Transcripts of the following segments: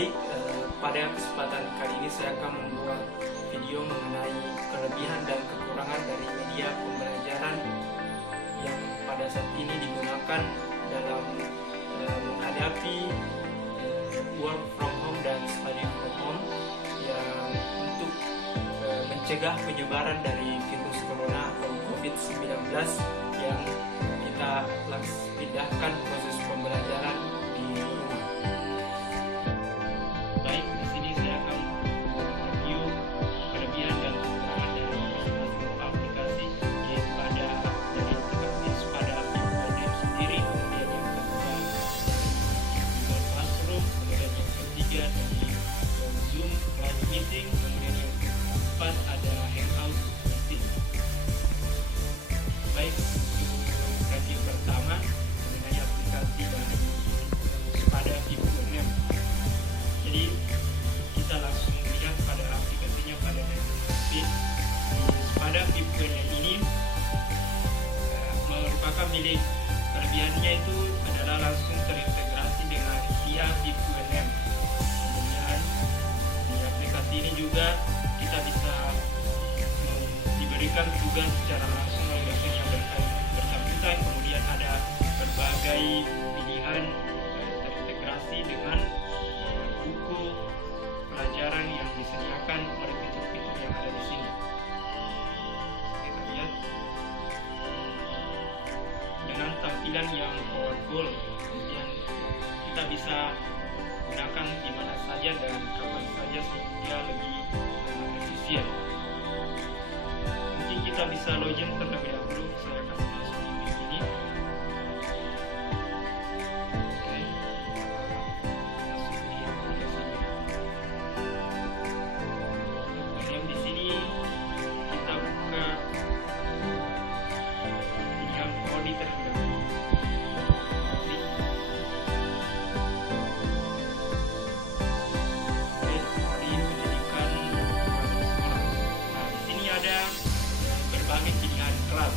Baik, pada kesempatan kali ini saya akan membuat video mengenai kelebihan dan kekurangan dari media pembelajaran yang pada saat ini digunakan dalam menghadapi work from home dan study from home yang untuk mencegah penyebaran dari virus corona atau COVID-19 yang kita pindahkan proses pembelajaran di rumah. Baik, di sini saya akan review kelebihan dan kekurangan dari beberapa aplikasi, yaitu pada aplikasi sendiri, kemudian yang kedua Google Classroom, kemudian yang ketiga dari Zoom Live Meeting, kemudian yang keempat ada Hangout Meeting. Baik, untuk review pertama mengenai aplikasi dari pada VivoNam. Jadi kita langsung lihat pada aplikasinya pada Netflix. Pada VivoNam ini merupakan milik kelebihannya itu adalah langsung terintegrasi dengan via VivoNam. Kemudian di aplikasi ini juga kita bisa diberikan tugas secara langsung oleh dosen yang bersangkutan. Kemudian ada berbagai pilihan terintegrasi dengan buku pelajaran yang disediakan oleh fitur-fitur yang ada di sini. Kita lihat dengan tampilan yang powerful, kemudian kita bisa gunakan di mana saja dan kapan saja sehingga lebih efisien. Mungkin kita bisa login terlebih dahulu. Saya akan langsung di sini. Kemudian di sini kita buka pilihan prodi terlebih dahulu. Prodi pendidikan sekolah. Nah, di sini ada berbagai pilihan kelas.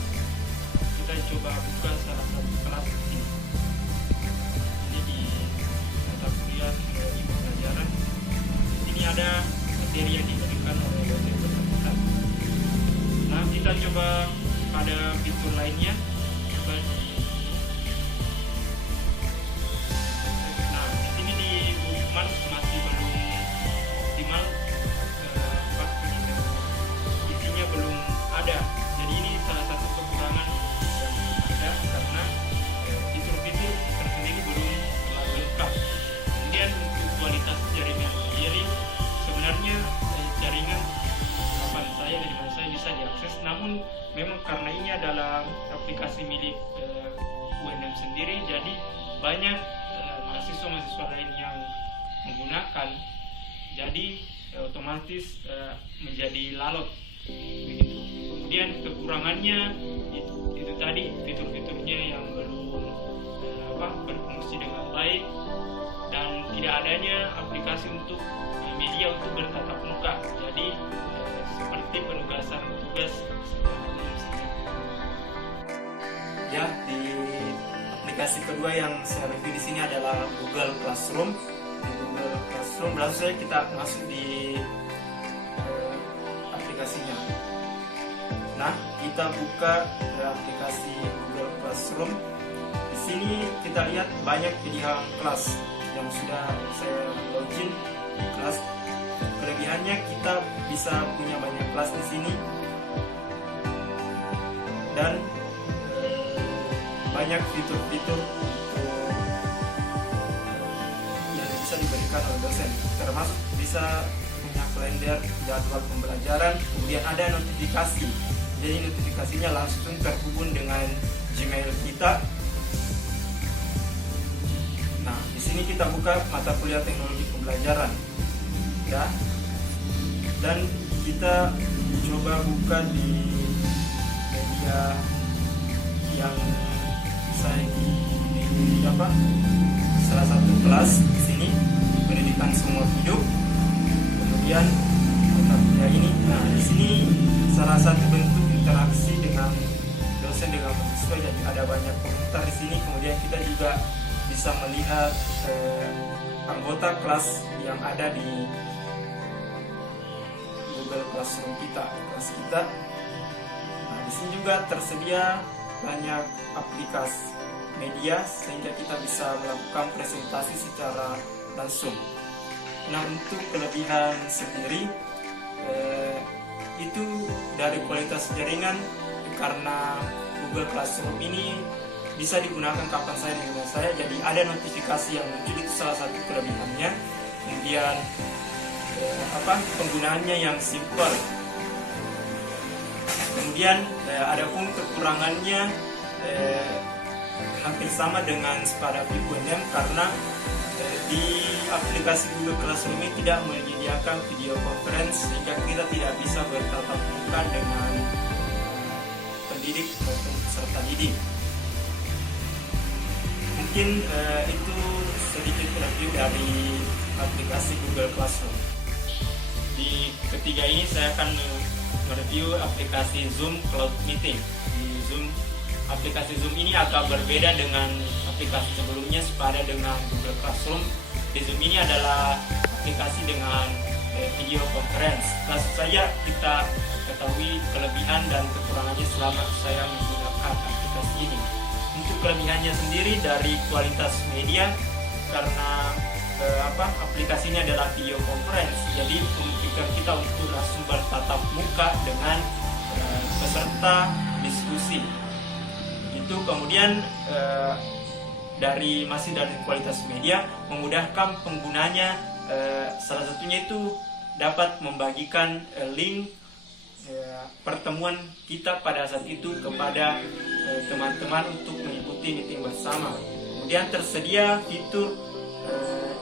Kita coba buka salah satu kelas di sini. Ini di mata kuliah teknologi pembelajaran. Di sini ada materi yang diberikan oleh dosen bersangkutan. Nah, kita coba pada fitur lainnya. Coba nah, di sini di bookmark masih belum optimal. Isinya belum ada. Jadi ini salah satu kekurangan yang ada karena fitur-fitur tersendiri belum terlalu lengkap. Kemudian untuk kualitas jaringan sendiri, sebenarnya jaringan kapan saya dari mana saya bisa diakses, namun memang karena ini adalah aplikasi milik UNM sendiri, jadi banyak mahasiswa-mahasiswa lain yang menggunakan, jadi otomatis menjadi lalot begitu. Kemudian kekurangannya itu tadi fitur-fiturnya yang belum berfungsi dengan baik dan tidak adanya aplikasi untuk media untuk bertatap muka. Jadi seperti penugasan tugas secara umum saja. Ya, di aplikasi kedua yang saya review di sini adalah Google Classroom. Di Google Classroom langsung saja kita masuk di aplikasinya. Nah, kita buka aplikasi Google Classroom. Di sini kita lihat banyak pilihan kelas yang sudah saya login di kelas. Kelebihannya kita bisa punya banyak kelas di sini dan banyak fitur-fitur yang bisa diberikan oleh dosen, termasuk bisa punya kalender jadwal pembelajaran, kemudian ada notifikasi. Jadi notifikasinya langsung terhubung dengan Gmail kita. Nah, di sini kita buka mata kuliah teknologi pembelajaran, ya. Dan kita coba buka di media yang saya di salah satu kelas di sini, pendidikan semua hidup. Kemudian mata kuliah ini. Nah, di sini salah satu bentuk interaksi dengan dosen dengan mahasiswa, jadi ada banyak komentar di sini. Kemudian kita juga bisa melihat anggota kelas yang ada di Google Classroom kita, kelas kita. Nah, di sini juga tersedia banyak aplikasi media sehingga kita bisa melakukan presentasi secara langsung. Nah, untuk kelebihan sendiri itu dari kualitas jaringan, karena Google Classroom ini bisa digunakan kapan saja di rumah saya, jadi ada notifikasi yang muncul, itu salah satu kelebihannya. Kemudian penggunaannya yang simpel. Kemudian ada pun kekurangannya hampir sama dengan pada VPN, karena di aplikasi Google Classroom ini tidak menyediakan video conference, sehingga kita tidak bisa bertatap muka dengan pendidik maupun peserta didik. Mungkin itu sedikit review dari aplikasi Google Classroom. Di ketiga ini saya akan mereview aplikasi Zoom Cloud Meeting. Di Zoom, aplikasi Zoom ini agak berbeda dengan aplikasi sebelumnya sepada dengan Google Classroom. Di Zoom ini adalah aplikasi dengan video conference. Langsung saja kita ketahui kelebihan dan kekurangannya selama saya menggunakan aplikasi ini. Untuk kelebihannya sendiri dari kualitas media, karena aplikasi ini adalah video conference, jadi memungkinkan kita untuk langsung bertatap muka dengan peserta diskusi. Itu kemudian masih dari kualitas media, memudahkan penggunanya. Salah satunya itu dapat membagikan link pertemuan kita pada saat itu kepada teman-teman untuk mengikuti meeting bersama. Kemudian tersedia fitur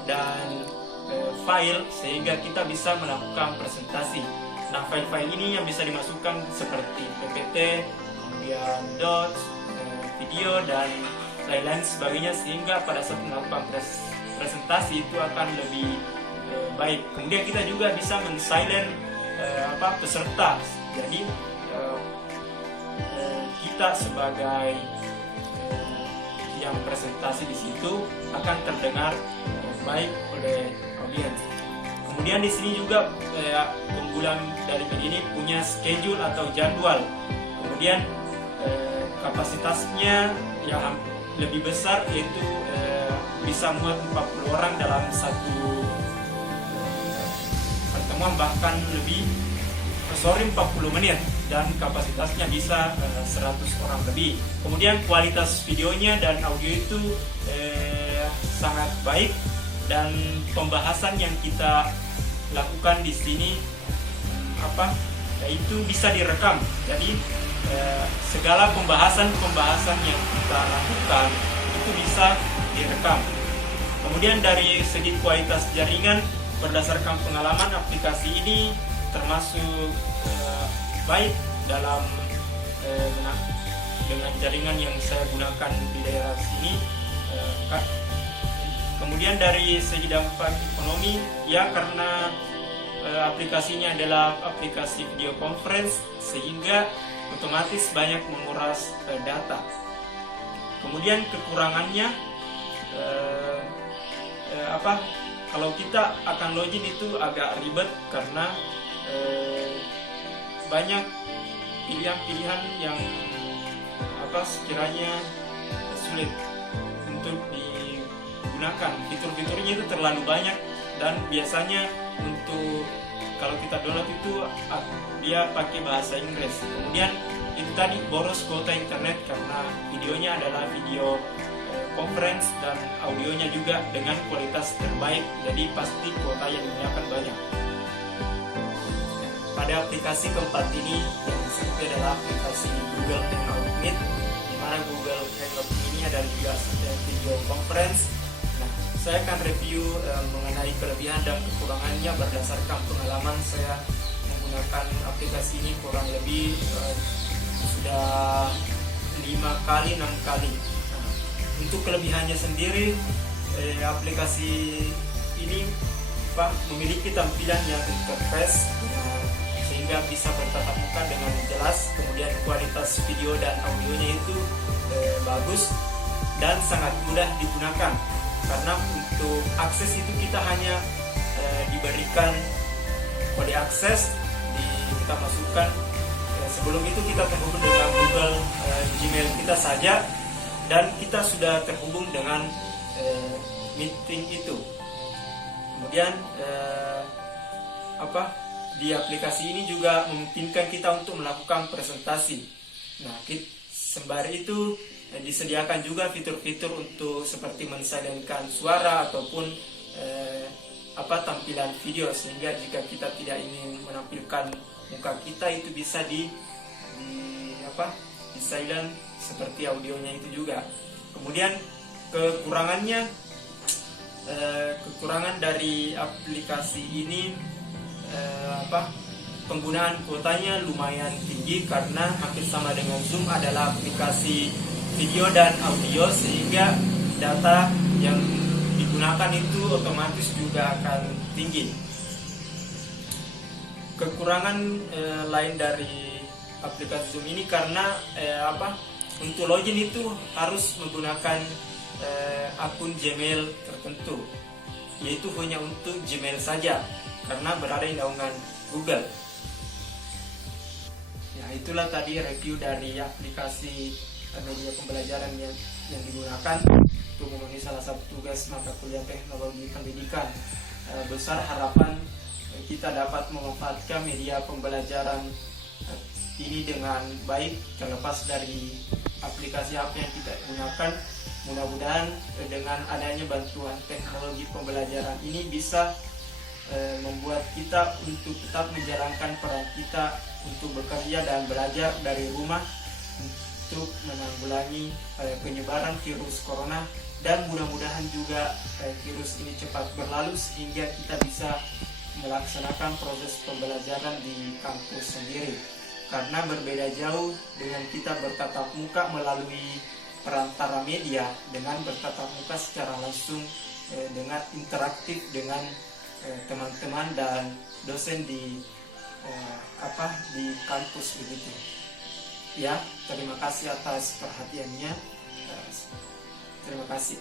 dan file sehingga kita bisa melakukan presentasi. Nah, file-file ini yang bisa dimasukkan seperti PPT, kemudian docs, video dan lain-lain sebagainya, sehingga pada saat melakukan presentasi itu akan lebih baik. Kemudian kita juga bisa men-silent peserta. Jadi kita sebagai yang presentasi di situ akan terdengar baik oleh audiens. Kemudian di sini juga keunggulan dari media ini punya schedule atau jadwal. Kemudian kapasitasnya yang lebih besar, yaitu bisa muat 40 orang dalam satu pertemuan, bahkan lebih 40 menit, dan kapasitasnya bisa 100 orang lebih. Kemudian kualitas videonya dan audio itu sangat baik, dan pembahasan yang kita lakukan di sini yaitu bisa direkam. Jadi segala pembahasan yang kita lakukan itu bisa direkam. Kemudian dari segi kualitas jaringan, berdasarkan pengalaman, aplikasi ini termasuk baik dalam dengan jaringan yang saya gunakan di daerah sini. Kemudian dari segi dampak ekonomi, ya karena aplikasinya adalah aplikasi video conference, sehingga otomatis banyak menguras data. Kemudian kekurangannya kalau kita akan login itu agak ribet, karena banyak pilihan-pilihan yang sekiranya sulit untuk digunakan. Fitur-fiturnya itu terlalu banyak, dan biasanya untuk kalau kita download itu dia pakai bahasa Inggris. Kemudian itu tadi boros kuota internet, karena videonya adalah video conference dan audionya juga dengan kualitas terbaik, jadi pasti kuota yang digunakan banyak. Pada aplikasi keempat ini yang disebut adalah aplikasi Google Hangout Meet, di mana Google Hangout ini adalah juga video conference. Nah, saya akan review mengenai kelebihan dan kekurangannya berdasarkan pengalaman saya menggunakan aplikasi ini kurang lebih sudah 5 kali 6 kali. Untuk kelebihannya sendiri, aplikasi ini memiliki tampilan yang interface, sehingga bisa bertatap muka dengan jelas. Kemudian kualitas video dan audionya itu bagus dan sangat mudah digunakan. karena untuk akses itu kita hanya diberikan kode akses, kita masukkan. Sebelum itu kita terhubung dengan Google Gmail kita saja, dan kita sudah terhubung dengan meeting itu. Kemudian di aplikasi ini juga memungkinkan kita untuk melakukan presentasi. Nah, sembari itu disediakan juga fitur-fitur untuk seperti mensilentkan suara ataupun tampilan video, sehingga jika kita tidak ingin menampilkan muka kita itu bisa di silent seperti audionya itu juga. Kemudian kekurangan dari aplikasi ini penggunaan kuotanya lumayan tinggi, karena hampir sama dengan Zoom adalah aplikasi video dan audio, sehingga data yang digunakan itu otomatis juga akan tinggi. Kekurangan lain dari aplikasi Zoom ini karena untuk login itu harus menggunakan akun Gmail tertentu, yaitu hanya untuk Gmail saja karena berada di naungan Google. Ya, itulah tadi review dari aplikasi media pembelajaran yang digunakan untuk memenuhi salah satu tugas mata kuliah teknologi pendidikan. Besar harapan kita dapat memanfaatkan media pembelajaran ini dengan baik, terlepas dari aplikasi apa yang kita gunakan. Mudah-mudahan dengan adanya bantuan teknologi pembelajaran ini bisa membuat kita untuk tetap menjalankan peran kita untuk bekerja dan belajar dari rumah untuk menanggulangi penyebaran virus corona, dan mudah-mudahan juga virus ini cepat berlalu sehingga kita bisa melaksanakan proses pembelajaran di kampus sendiri. Karena berbeda jauh dengan kita bertatap muka melalui perantara media dengan bertatap muka secara langsung dengan interaktif dengan teman-teman dan dosen di kampus begitu. Ya, terima kasih atas perhatiannya. Terima kasih.